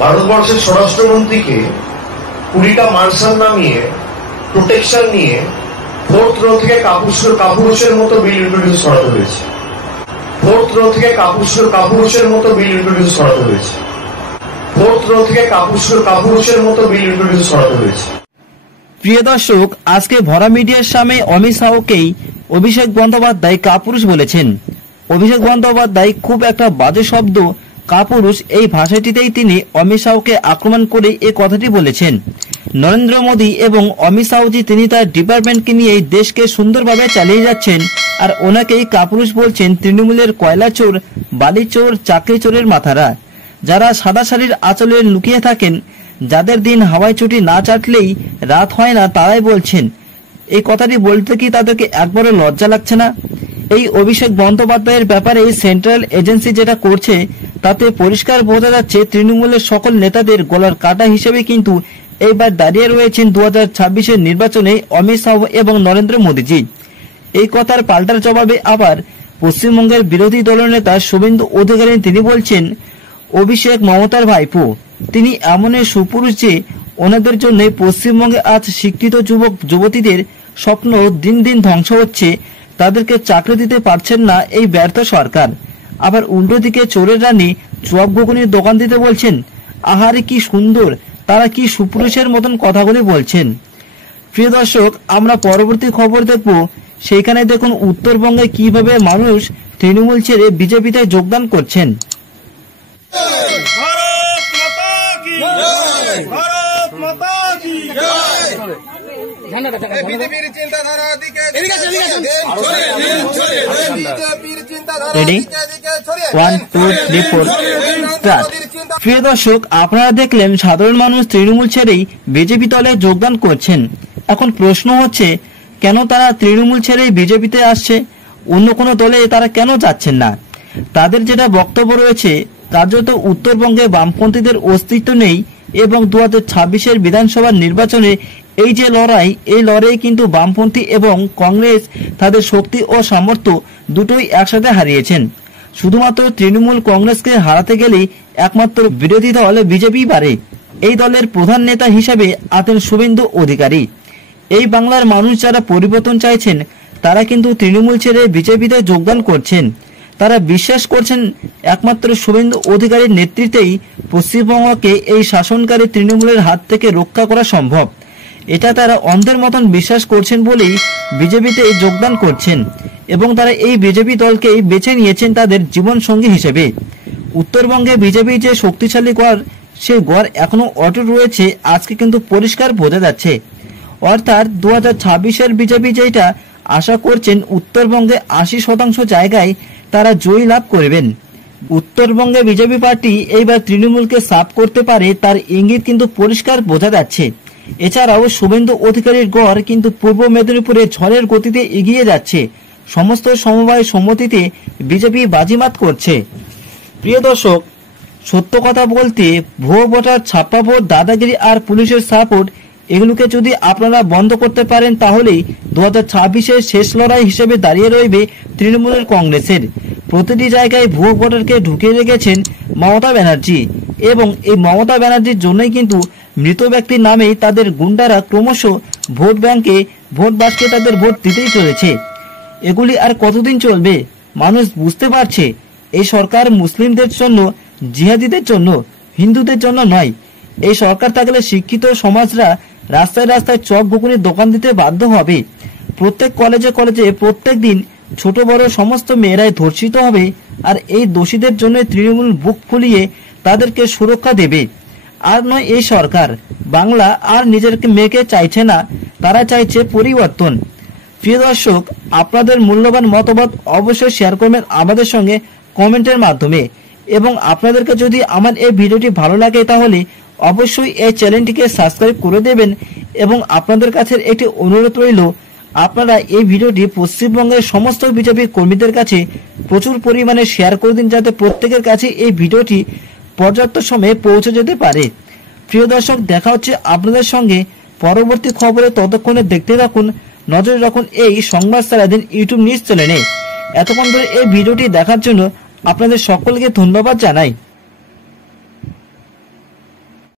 ভারতবর্ষের স্বরাষ্ট্রমন্ত্রীকে 20টা মার্শাল নামিয়ে প্রোটেকশন নিয়ে 4th রো থেকে কাপুরুষের মতো বিল ইন্ট্রোডিউস করাতে হয়েছে। 4th রো থেকে কাপুরুষের মতো বিল ইন্ট্রোডিউস করাতে হয়েছে। 4th রো থেকে কাপুরুষের মতো বিল ইন্ট্রোডিউস করাতে হয়েছে। প্রিয় দর্শক, আজকে ভরা মিডিয়ার সামনে অমিত শাহকেই অভিষেক বন্দ্যোপাধ্যায় কাপুরুষ বলেছেন। অভিষেক বন্দ্যোপাধ্যায় খুব একটা বাজে শব্দ কাপুরুষ, এই ভাষাটিতেই তিনি অমিত শাহকে আক্রমণ করে এই কথাটি বলেছেন। নরেন্দ্র মোদী এবং অমিত শাহজি তিনি তার ডিপার্টমেন্টকে নিয়ে দেশকে সুন্দরভাবে চালিয়ে যাচ্ছেন, আর ওনাকেই কাপুরুষ বলছেন তৃণমূলের কয়লা চোর, বালি চোর, চাকরি চোরের মাথারা, যারা সাদা শাড়ির আঁচলে লুকিয়ে থাকেন, যাদের দিন হাওয়াই ছুটি না চাটলেই রাত হয় না, তারাই বলছেন। এই কথাটি বলতে কি তাদেরকে একবারও লজ্জা লাগছে না? এই অভিষেক বন্দ্যোপাধ্যায়ের ব্যাপারে সেন্ট্রাল এজেন্সি যেটা করছে তাতে পরিষ্কার বোঝা যাচ্ছে তৃণমূলের সকল নেতাদের গলার কাটা হিসেবে কিন্তু এইবার দাঁড়িয়ে রয়েছেন 2026-এর নির্বাচনে অমিত শাহ এবং নরেন্দ্র মোদীজি। এই কথার পাল্টার জবাবে আবার পশ্চিমবঙ্গের বিরোধী দলনেতা শুভেন্দু অধিকারী তিনি বলছেন, অভিষেক মমতার ভাইপো, তিনি এমন সুপুরুষ যে ওনাদের জন্য পশ্চিমবঙ্গে আজ শিক্ষিত যুবক যুবতীদের স্বপ্ন দিন দিন ধ্বংস হচ্ছে, তাদেরকে চাকরি দিতে পারছেন না এই ব্যর্থ সরকার। আবার উল্টো দিকে চোরের রানী চপ ঘুগনির দোকান দিতে বলছেন। আহারে কি সুন্দর, তারা কি সুপুরুষের মতন কথাগুলি বলছেন। প্রিয় দর্শক, আমরা পরবর্তী খবর দেখব। সেইখানে দেখুন উত্তরবঙ্গে কিভাবে মানুষ তৃণমূল ছেড়ে বিজেপিতে যোগদান করছেন। প্রিয় দর্শক, আপনারা দেখলেন সাধারণ মানুষ তৃণমূল ছেড়েই বিজেপি দলে যোগদান করছেন। এখন প্রশ্ন হচ্ছে, কেন তারা তৃণমূল ছেড়েই বিজেপিতে আসছে, অন্য কোনো দলে তারা কেন যাচ্ছেন না? তাদের যেটা বক্তব্য রয়েছে, কার্যত উত্তরবঙ্গে বামপন্থীদের অস্তিত্ব নেই এবং 2026-এর বিধানসভা নির্বাচনে এই যে লড়াই, এই লড়াই কিন্তু বামপন্থী এবং কংগ্রেস তাদের শক্তি ও সামর্থ্য দুটোই একসাথে হারিয়েছেন। শুধুমাত্র তৃণমূল কংগ্রেসকে হারাতে গেলেই একমাত্র বিরোধী দল বিজেপি পারে। এই দলের প্রধান নেতা হিসেবে আছেন শুভেন্দু অধিকারী। এই বাংলার মানুষ যারা পরিবর্তন চাইছেন তারা কিন্তু তৃণমূল ছেড়ে বিজেপিতে যোগদান করছেন। তারা বিশ্বাস করছেন একমাত্র শুভেন্দু অধিকারীর নেতৃত্বেই পশ্চিমবঙ্গকে এই শাসনকারী তৃণমূলের হাত থেকে রক্ষা করা সম্ভব। এটা তারা অন্ধের মতন বিশ্বাস করছেন বলেই বিজেপিতে যোগদান করছেন এবং তারা এই বিজেপি দলকেই বেছে নিয়েছেন তাদের জীবন সঙ্গী হিসেবে। উত্তরবঙ্গে বিজেপি যে শক্তিশালী গড়, সেই গড় এখনো অটুট রয়েছে, আজকে কিন্তু পরিষ্কার বোঝা যাচ্ছে। অর্থাৎ 2026-এর বিজেপি যেটা আশা করছেন উত্তরবঙ্গে 80% জায়গায় তারা জয়ী লাভ করবেন। উত্তরবঙ্গে বিজেপি পার্টি এইবার তৃণমূলকে সাফ করতে পারে, তার ইঙ্গিত কিন্তু পরিষ্কার বোঝা যাচ্ছে। এছাড়াও শুভেন্দু অধিকারীর গড় কিন্তু পূর্ব মেদিনীপুরে ঝড়ের গতিতে এগিয়ে যাচ্ছে। সমস্ত সমবায় সম্মতিতে বিজেপি বাজিমাত করছে। প্রিয় দর্শক, সত্য কথা বলতে ভুয়ো ভোটার, ছাপ্পা ভোট, দাদাগিরি আর পুলিশের সাপোর্ট, এগুলোকে যদি আপনারা বন্ধ করতে পারেন তাহলেই 2026-এর শেষ লড়াই হিসেবে দাঁড়িয়ে রইবে তৃণমূলের কংগ্রেসের। প্রতিটি জায়গায় ভুয়ো ভোটারকে ঢুকিয়ে রেখেছেন মমতা ব্যানার্জি এবং এই মমতা ব্যানার্জির জন্যই কিন্তু মৃত ব্যক্তির নামেই তাদের গুন্ডারা ক্রমশ ভোট ব্যাংকে, ভোট বাক্সে তাদের ভোট দিতেই চলেছে। এগুলি আর কতদিন চলবে? মানুষ বুঝতে পারছে এই সরকার মুসলিমদের জন্য, জিহাদিদের জন্য, হিন্দুদের জন্য নয়। এই সরকার থাকলে শিক্ষিত সমাজরা রাস্তায় রাস্তায় চপ ঘুগনির দোকান দিতে বাধ্য হবে। প্রত্যেক কলেজে কলেজে প্রত্যেক দিন ছোট বড় সমস্ত মেয়েরাই ধর্ষিত হবে, আর এই দোষীদের জন্য তৃণমূল বুক ফুলিয়ে তাদেরকে সুরক্ষা দেবে। আর নয়, এই সরকার বাংলা আর নিজের মেয়েকে চাইছে না, তারা চাইছে পরিবর্তন। প্রিয় দর্শক, আপনাদের মূল্যবান মতামত অবশ্যই শেয়ার করবেন আমাদের সঙ্গে কমেন্টের মাধ্যমে, এবং আপনাদেরকে যদি আমার এই ভিডিওটি ভালো লাগে তাহলে অবশ্যই এই চ্যানেলটিকে সাবস্ক্রাইব করে দেবেন। এবং আপনাদের কাছে একটি অনুরোধ রইল, আপনারা এই ভিডিওটি পশ্চিমবঙ্গের সমস্ত বিজেপি কর্মীদের কাছে প্রচুর পরিমাণে শেয়ার করে দিন, যাতে প্রত্যেকের কাছে এই ভিডিওটি পর্যাপ্ত সময়ে পৌঁছে যেতে পারে। প্রিয় দর্শক, দেখা হচ্ছে আপনাদের সঙ্গে পরবর্তী খবরে। ততক্ষণে দেখতে থাকুন, নজরে রাখুন এই সংবাদ সারাদিন ইউটিউব নিউজ চ্যানেলে। এতক্ষণ ধরে এই ভিডিওটি দেখার জন্য আপনাদের সকলকে ধন্যবাদ জানাই।